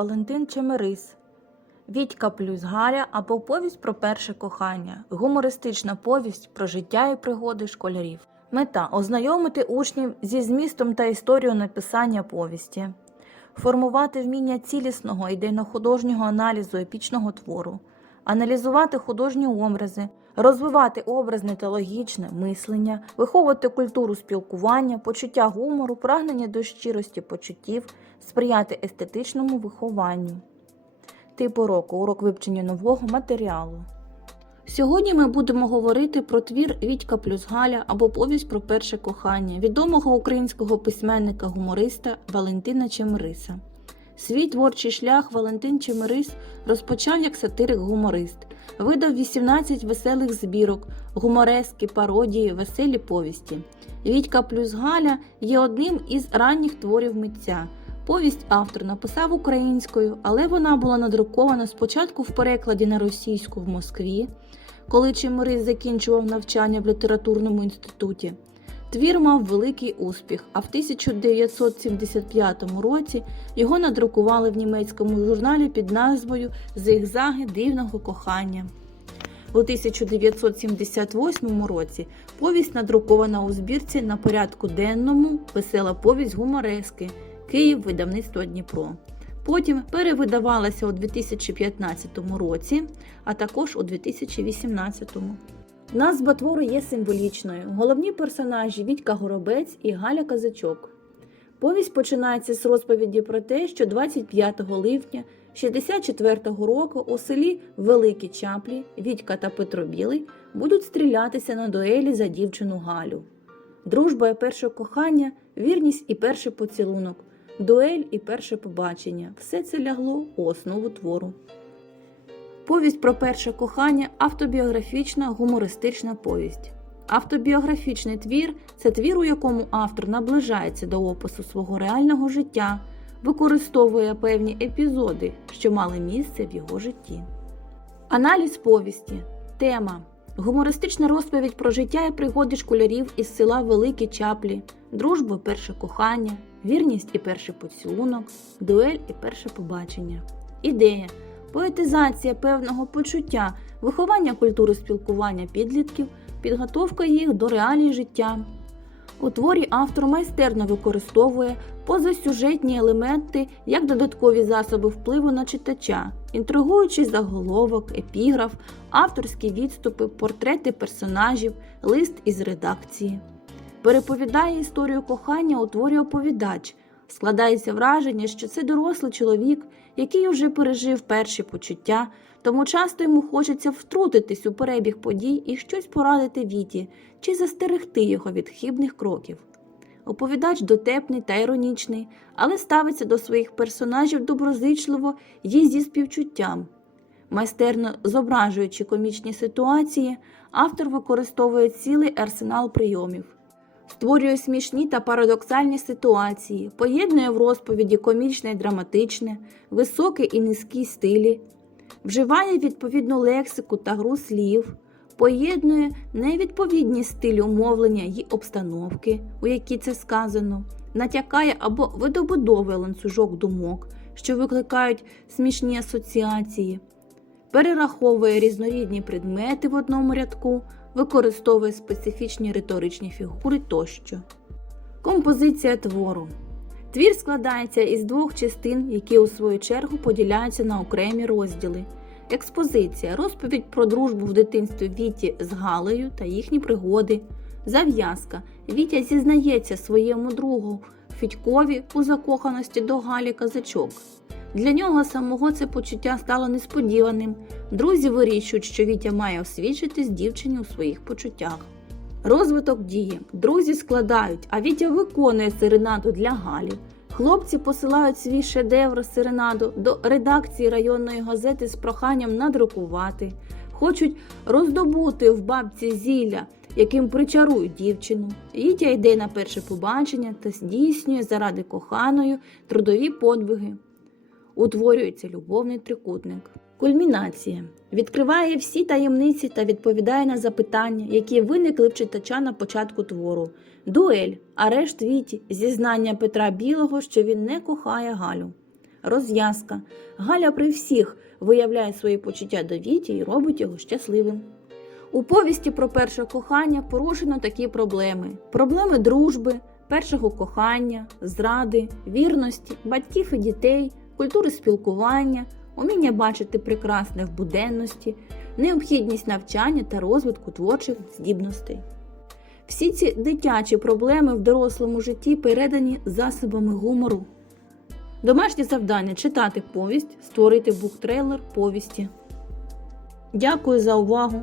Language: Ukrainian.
Валентин Чемерис. Вітька плюс Галя або повість про перше кохання. Гумористична повість про життя і пригоди школярів. Мета ознайомити учнів зі змістом та історією написання повісті, формувати вміння цілісного ідейно-художнього аналізу епічного твору, аналізувати художні образи, розвивати образне та логічне мислення, виховувати культуру спілкування, почуття гумору, прагнення до щирості почуттів, сприяти естетичному вихованню. Тип уроку урок вивчення нового матеріалу. Сьогодні ми будемо говорити про твір Вітька плюс Галя або повість про перше кохання відомого українського письменника-гумориста Валентина Чемериса. Свій творчий шлях Валентин Чемерис розпочав як сатирик-гуморист, видав 18 веселих збірок, гуморески, пародії, веселі повісті. Вітька плюс Галя є одним із ранніх творів митця. Повість автор написав українською, але вона була надрукована спочатку в перекладі на російську в Москві, коли Чимирис закінчував навчання в літературному інституті. Твір мав великий успіх, а в 1975 році його надрукували в німецькому журналі під назвою Зигзаги дивного кохання. У 1978 році повість надрукована у збірці на порядку денному Весела повість гуморески Київ видавництво Дніпро. Потім перевидавалася у 2015 році, а також у 2018. Назва твору є символічною. Головні персонажі Вітька Горобець і Галя Казачок. Повість починається з розповіді про те, що 25 липня 64-го року у селі Великі Чаплі Вітька та Петро Білий будуть стрілятися на дуелі за дівчину Галю. Дружба і перше кохання, вірність і перший поцілунок, дуель і перше побачення все це лягло у основу твору. Повість про перше кохання автобіографічна гумористична повість. Автобіографічний твір це твір, у якому автор наближається до опису свого реального життя, використовує певні епізоди, що мали місце в його житті. Аналіз повісті. Тема. Гумористична розповідь про життя і пригоди школярів із села Великі Чаплі, дружбу і перше кохання, вірність і перший поцілунок, дуель і перше побачення. Ідея поетизація певного почуття, виховання культури спілкування підлітків, підготовка їх до реалій життя. У творі автор майстерно використовує позасюжетні елементи як додаткові засоби впливу на читача, інтригуючий заголовок, епіграф, авторські відступи, портрети персонажів, лист із редакції. Переповідає історію кохання у творі оповідач. Складається враження, що це дорослий чоловік, який уже пережив перші почуття, тому часто йому хочеться втрутитись у перебіг подій і щось порадити Віті чи застерегти його від хибних кроків. Оповідач дотепний та іронічний, але ставиться до своїх персонажів доброзичливо і зі співчуттям. Майстерно зображуючи комічні ситуації, автор використовує цілий арсенал прийомів створює смішні та парадоксальні ситуації, поєднує в розповіді комічне і драматичне, високі і низькі стилі, вживає відповідну лексику та гру слів, поєднує невідповідні стилі умовлення й обстановки, у якій це сказано, натякає або видобудовує ланцюжок думок, що викликають смішні асоціації, перераховує різнорідні предмети в одному рядку використовує специфічні риторичні фігури тощо. Композиція твору. Твір складається із двох частин, які у свою чергу поділяються на окремі розділи. Експозиція розповідь про дружбу в дитинстві Віті з Галею та їхні пригоди. Зав'язка. Вітя зізнається своєму другу Фідькові у закоханості до Галі Казачок. Для нього самого це почуття стало несподіваним. Друзі вирішують, що Вітя має освідчитись дівчині у своїх почуттях. Розвиток дії. Друзі складають, а Вітя виконує серенаду для Галі. Хлопці посилають свій шедевр серенаду до редакції районної газети з проханням надрукувати. Хочуть роздобути в бабці зілля, яким причарують дівчину. Вітя йде на перше побачення та здійснює заради коханої трудові подвиги утворюється любовний трикутник. Кульмінація відкриває всі таємниці та відповідає на запитання, які виникли в читача на початку твору. Дуель, арешт Віті, зізнання Петра Білого, що він не кохає Галю. розв'язка. Галя при всіх виявляє свої почуття до Віті і робить його щасливим. У повісті про перше кохання порушено такі проблеми: проблеми дружби, першого кохання, зради, вірності, батьків і дітей, культури спілкування, уміння бачити прекрасне в буденності, необхідність навчання та розвитку творчих здібностей. Всі ці дитячі проблеми в дорослому житті передані засобами гумору. Домашнє завдання читати повість, створити буктрейлер повісті. Дякую за увагу!